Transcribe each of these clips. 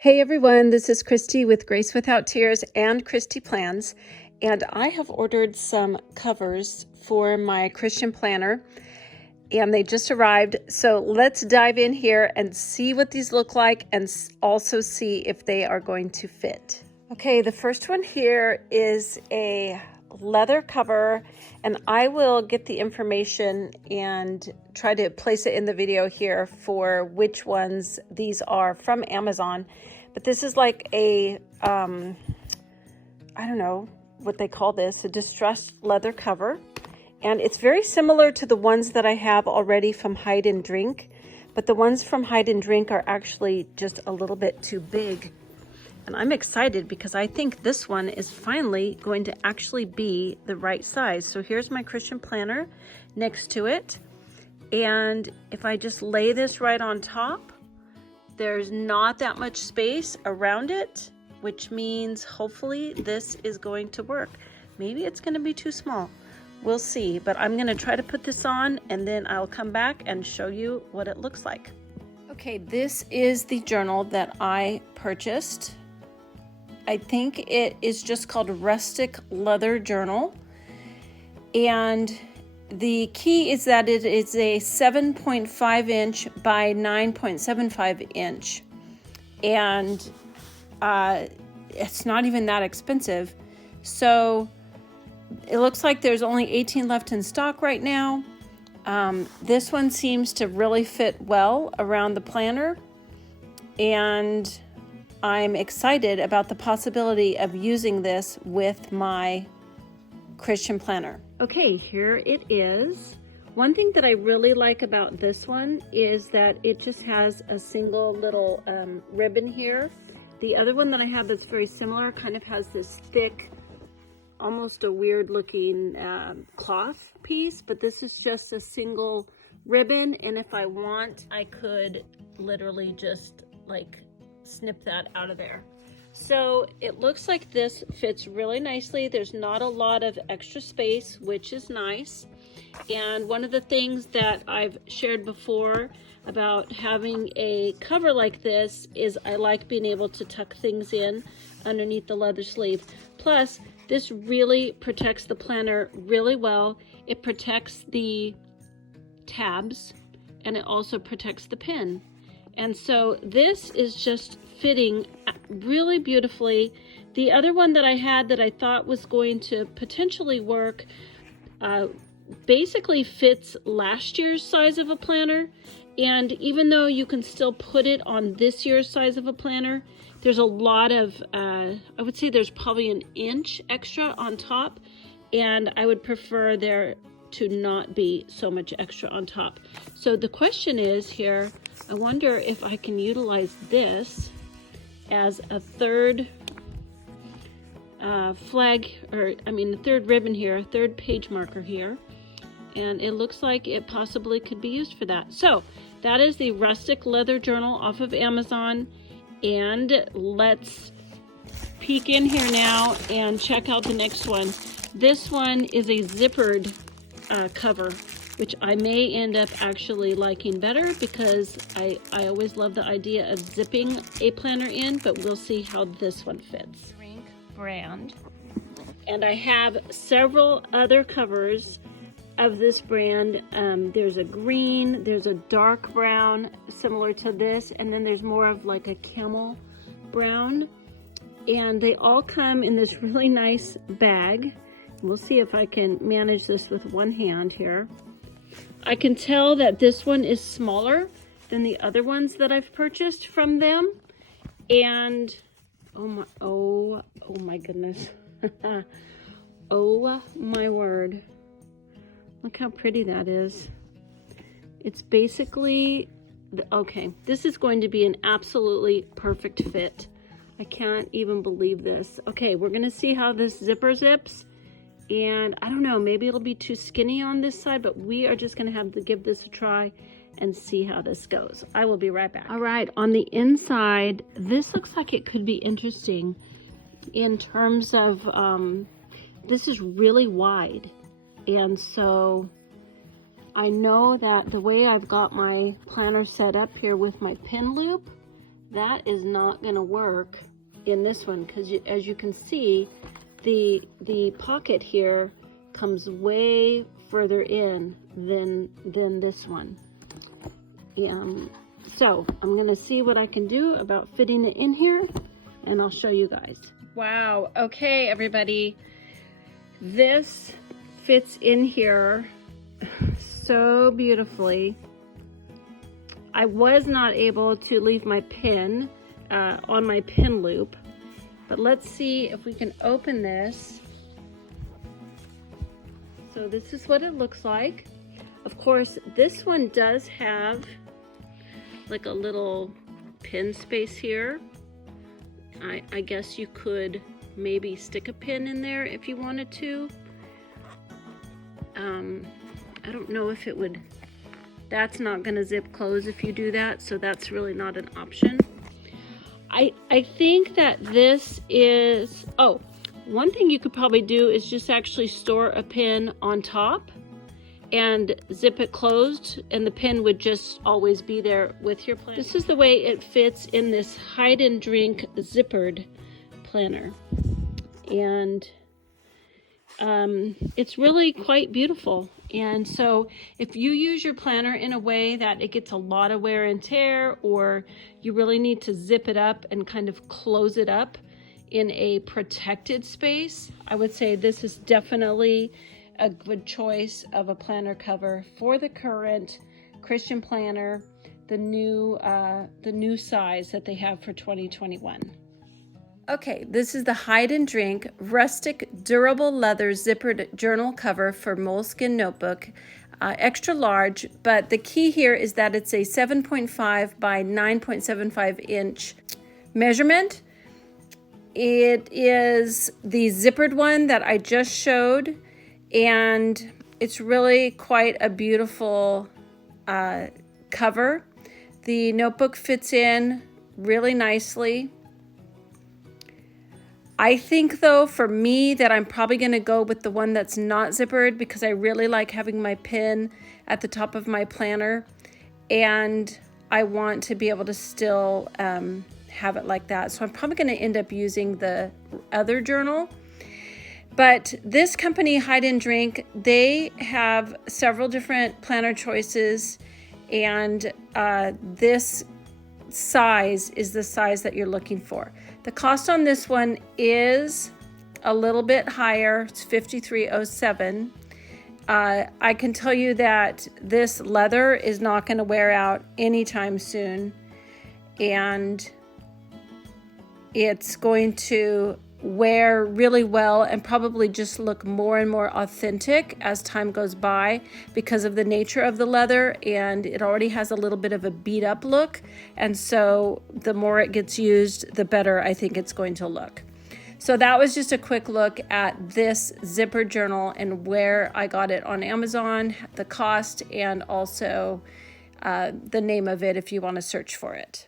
Hey everyone, this is Christy with Grace Without Tears and Christy Plans, and I have ordered some covers for my Christian planner, and they just arrived. So let's dive in here and see what these look like and also see if they are going to fit. Okay, the first one here is a leather cover, and I will get the information and try to place it in the video here for which ones these are from Amazon. But this is like a I don't know what they call this, a distressed leather cover, and it's very similar to the ones that I have already from Hide and Drink, but the ones from Hide and Drink are actually just a little bit too big. And I'm excited because I think this one is finally going to actually be the right size. So here's my Christian planner next to it. And if I just lay this right on top, there's not that much space around it, which means hopefully this is going to work. Maybe it's going to be too small. We'll see, but I'm going to try to put this on and then I'll come back and show you what it looks like. Okay, this is the journal that I purchased. I think it is just called Rustic Leather Journal. And the key is that it is a 7.5 inch by 9.75 inch. And it's not even that expensive. So it looks like there's only 18 left in stock right now. This one seems to really fit well around the planner. And I'm excited about the possibility of using this with my Christian planner. Okay, here it is. One thing that I really like about this one is that it just has a single little ribbon here. The other one that I have that's very similar kind of has this thick, almost a weird looking cloth piece, but this is just a single ribbon, and if I want, I could literally just like snip that out of there. So it looks like this fits really nicely. There's not a lot of extra space, which is nice. And one of the things that I've shared before about having a cover like this is I like being able to tuck things in underneath the leather sleeve. Plus, this really protects the planner really well. It protects the tabs and it also protects the pin. And so this is just fitting really beautifully. The other one that I had that I thought was going to potentially work basically fits last year's size of a planner. And even though you can still put it on this year's size of a planner, there's a lot of, I would say there's probably an inch extra on top. And I would prefer there to not be so much extra on top. So the question is here, I wonder if I can utilize this as a third flag, or I mean a third ribbon here, a third page marker here. And it looks like it possibly could be used for that. So that is the Rustic Leather Journal off of Amazon. And let's peek in here now and check out the next one. This one is a zippered cover, which I may end up actually liking better because I always love the idea of zipping a planner in, but we'll see how this one fits. Drink brand. And I have several other covers of this brand. There's a green, there's a dark brown similar to this, and then there's more of like a camel brown. And they all come in this really nice bag. We'll see if I can manage this with one hand here. I can tell that this one is smaller than the other ones that I've purchased from them. And oh my goodness. Oh my word. Look how pretty that is. It's basically, okay, this is going to be an absolutely perfect fit. I can't even believe this. Okay, we're gonna see how this zipper zips. And I don't know, maybe it'll be too skinny on this side, but we are just gonna have to give this a try and see how this goes. I will be right back. All right, on the inside, this looks like it could be interesting in terms of, this is really wide. And so I know that the way I've got my planner set up here with my pin loop, that is not going to work in this one, because as you can see, the pocket here comes way further in than this one. So I'm going to see what I can do about fitting it in here, and I'll show you guys. Wow. Okay, everybody. This fits in here so beautifully. I was not able to leave my pin on my pin loop, but let's see if we can open this. So this is what it looks like. Of course, this one does have like a little pin space here. I guess you could maybe stick a pin in there if you wanted to. I don't know if it would, that's not gonna zip close if you do that, so that's really not an option. I think that this is, oh, one thing you could probably do is just actually store a pin on top and zip it closed, and the pin would just always be there with your planner. This is the way it fits in this hide and drink zippered planner, and it's really quite beautiful. And so if you use your planner in a way that it gets a lot of wear and tear, or you really need to zip it up and kind of close it up in a protected space, I would say this is definitely a good choice of a planner cover for the current Krissyanne planner, the new size that they have for 2021. Okay, this is the Hide and Drink Rustic Durable Leather Zippered Journal Cover for Moleskin Notebook, extra large, but the key here is that it's a 7.5 by 9.75 inch measurement. It is the zippered one that I just showed, and it's really quite a beautiful cover. The notebook fits in really nicely. I think though, for me, that I'm probably going to go with the one that's not zippered, because I really like having my pin at the top of my planner, and I want to be able to still have it like that. So I'm probably going to end up using the other journal. But this company, Hide and Drink, they have several different planner choices, and this size is the size that you're looking for. The cost on this one is a little bit higher. It's $53.07. I can tell you that this leather is not going to wear out anytime soon, and it's going to wear really well and probably just look more and more authentic as time goes by because of the nature of the leather, and it already has a little bit of a beat up look, and so the more it gets used, the better I think it's going to look. So that was just a quick look at this zipper journal and where I got it on Amazon, the cost, and also the name of it if you want to search for it.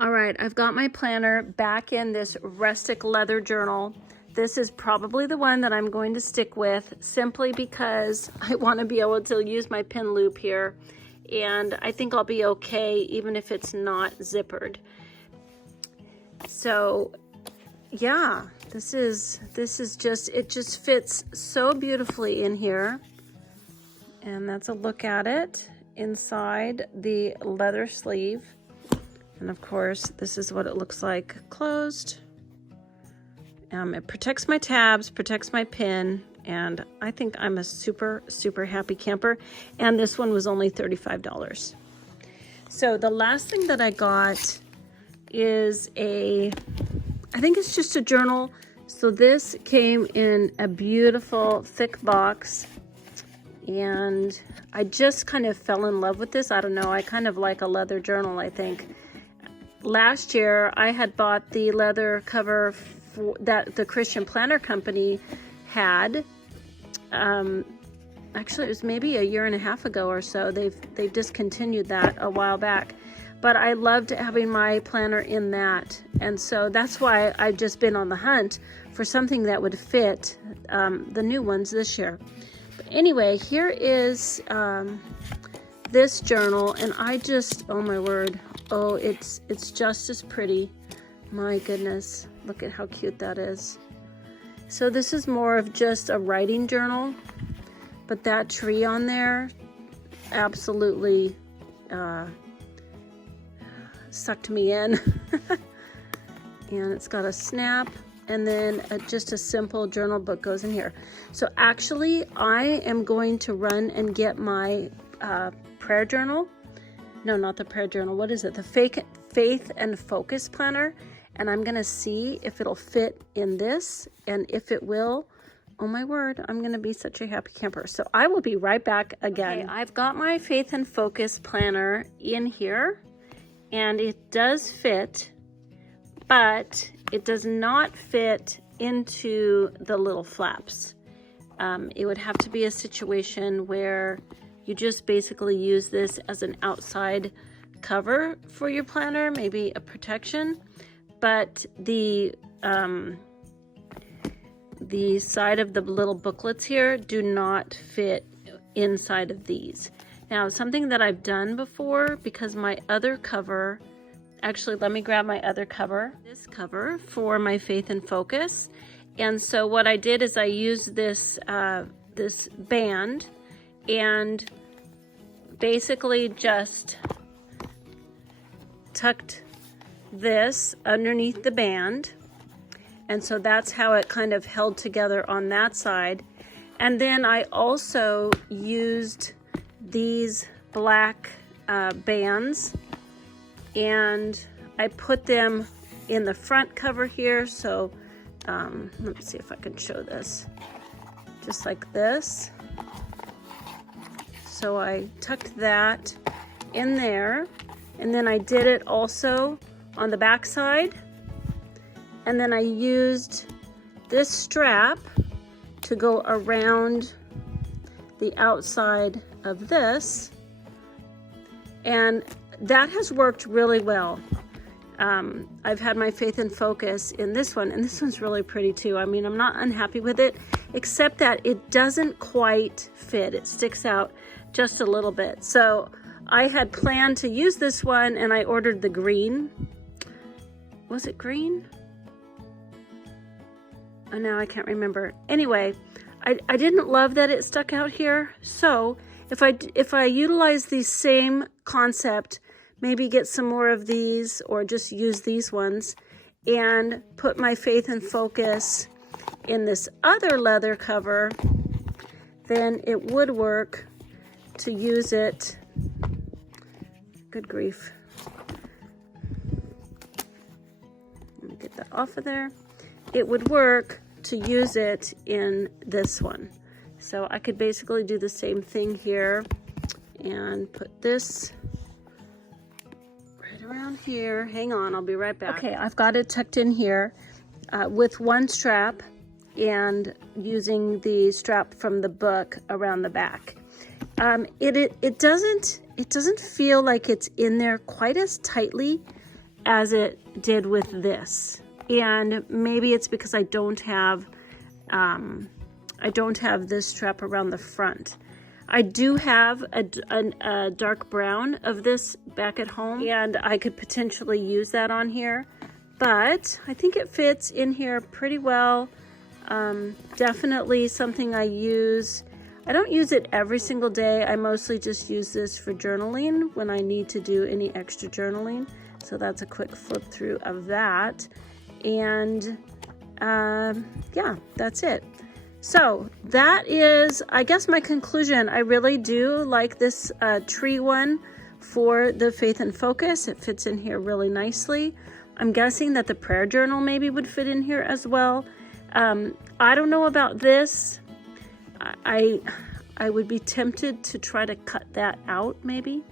All right, I've got my planner back in this rustic leather journal. This is probably the one that I'm going to stick with, simply because I want to be able to use my pin loop here, and I think I'll be okay even if it's not zippered. So yeah, this is just, it just fits so beautifully in here, and that's a look at it inside the leather sleeve. And of course, this is what it looks like closed. It protects my tabs, protects my pin, and I think I'm a super, super happy camper. And this one was only $35. So the last thing that I got is I think it's just a journal. So this came in a beautiful thick box, and I just kind of fell in love with this. I don't know, I kind of like a leather journal, I think. Last year, I had bought the leather cover that the Krissyanne Planner Company had. Actually, it was maybe a year and a half ago or so. They've discontinued that a while back. But I loved having my planner in that. And so that's why I've just been on the hunt for something that would fit the new ones this year. But anyway, here is this journal. And I just, oh my word, Oh, it's just as pretty. My goodness, look at how cute that is. So this is more of just a writing journal, but that tree on there absolutely sucked me in. And it's got a snap, and then just a simple journal book goes in here. So actually, I am going to run and get my prayer journal. No, not the prayer journal. What is it? The Faith and Focus Planner. And I'm going to see if it'll fit in this. And if it will, oh my word, I'm going to be such a happy camper. So I will be right back again. Okay, I've got my Faith and Focus Planner in here. And it does fit, but it does not fit into the little flaps. It would have to be a situation where you just basically use this as an outside cover for your planner, maybe a protection, but the side of the little booklets here do not fit inside of these. Now, something that I've done before, because my other cover, actually, let me grab my other cover, this cover for my Faith and Focus. And so what I did is I used this, this band and basically just tucked this underneath the band. And so that's how it kind of held together on that side. And then I also used these black bands, and I put them in the front cover here. So let me see if I can show this, just like this. So I tucked that in there, and then I did it also on the back side, and then I used this strap to go around the outside of this, and that has worked really well. I've had my Faith and Focus in this one, and this one's really pretty too. I mean, I'm not unhappy with it, except that it doesn't quite fit. It sticks out just a little bit. So I had planned to use this one, and I ordered the green. Was it green? Oh, now I can't remember. Anyway, I didn't love that it stuck out here. So if I utilize the same concept, maybe get some more of these, or just use these ones, and put my Faith and Focus in this other leather cover, then it would work to use it. Good grief. Let me get that off of there. It would work to use it in this one. So I could basically do the same thing here and put this right around here. Hang on, I'll be right back. Okay, I've got it tucked in here with one strap and using the strap from the book around the back. It doesn't feel like it's in there quite as tightly as it did with this. And maybe it's because I don't have this strap around the front. I do have a dark brown of this back at home, and I could potentially use that on here, but I think it fits in here pretty well. Definitely something I use. I don't use it every single day. I mostly just use this for journaling when I need to do any extra journaling. So that's a quick flip through of that. And yeah, that's it. So that is, I guess, my conclusion. I really do like this tree one for the Faith and Focus. It fits in here really nicely. I'm guessing that the prayer journal maybe would fit in here as well. I don't know about this. I would be tempted to try to cut that out maybe.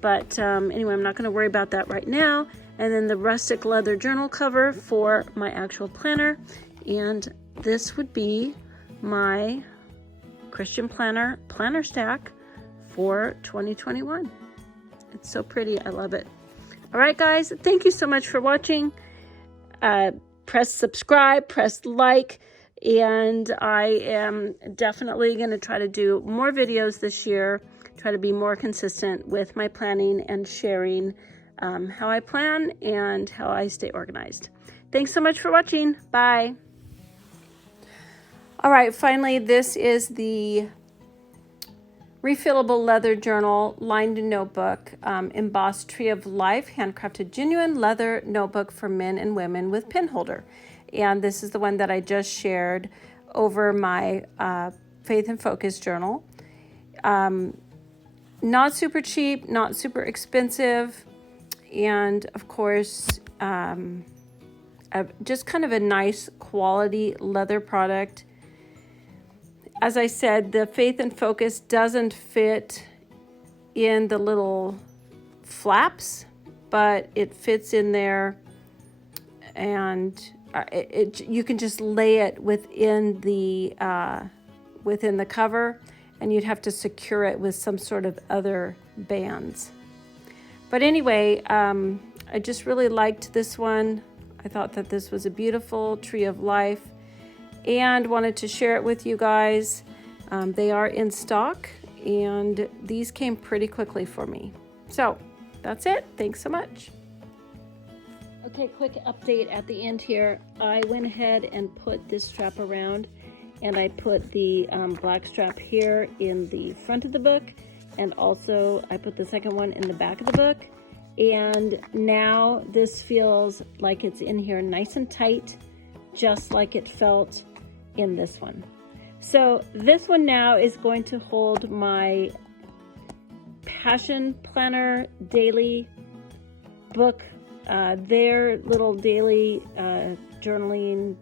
But anyway, I'm not going to worry about that right now. And then the rustic leather journal cover for my actual planner. And this would be my Krissyanne planner stack for 2021. It's so pretty. I love it. All right, guys. Thank you so much for watching. Press subscribe, press like, and I am definitely going to try to do more videos this year, try to be more consistent with my planning and sharing how I plan and how I stay organized. Thanks so much for watching. Bye. All right, finally, this is the refillable leather journal lined notebook, embossed Tree of Life, handcrafted genuine leather notebook for men and women with pin holder. And this is the one that I just shared over my Faith and Focus journal. Not super cheap, not super expensive, and of course, just kind of a nice quality leather product. As I said, the Faith and Focus doesn't fit in the little flaps, but it fits in there, and you can just lay it within the cover, and you'd have to secure it with some sort of other bands. But anyway, I just really liked this one. I thought that this was a beautiful Tree of Life and wanted to share it with you guys. They are in stock, and these came pretty quickly for me. So that's it. Thanks so much. Okay, quick update at the end here. I went ahead and put this strap around, and I put the black strap here in the front of the book, and also I put the second one in the back of the book. And now this feels like it's in here nice and tight, just like it felt in this one. So this one now is going to hold my Passion Planner daily book. Their little daily journaling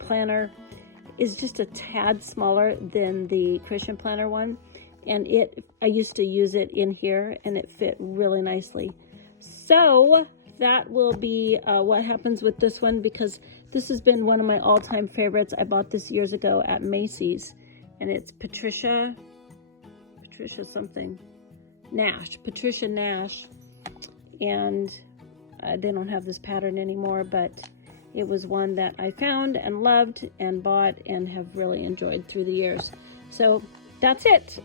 planner is just a tad smaller than the Krissyanne Planner one, and I used to use it in here, and it fit really nicely. So that will be what happens with this one, because this has been one of my all-time favorites. I bought this years ago at Macy's, and it's Patricia Nash, and they don't have this pattern anymore, but it was one that I found and loved and bought and have really enjoyed through the years. So that's it.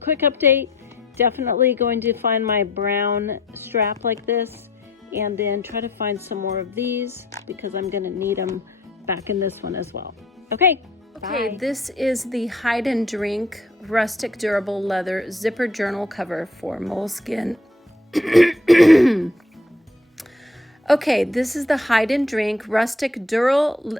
Quick update. Definitely going to find my brown strap like this, and then try to find some more of these, because I'm going to need them back in this one as well. Okay. Okay, this is the Hide and Drink Rustic Durable Leather Zipper Journal cover for Moleskine. Okay, this is the Hide and Drink Rustic Durable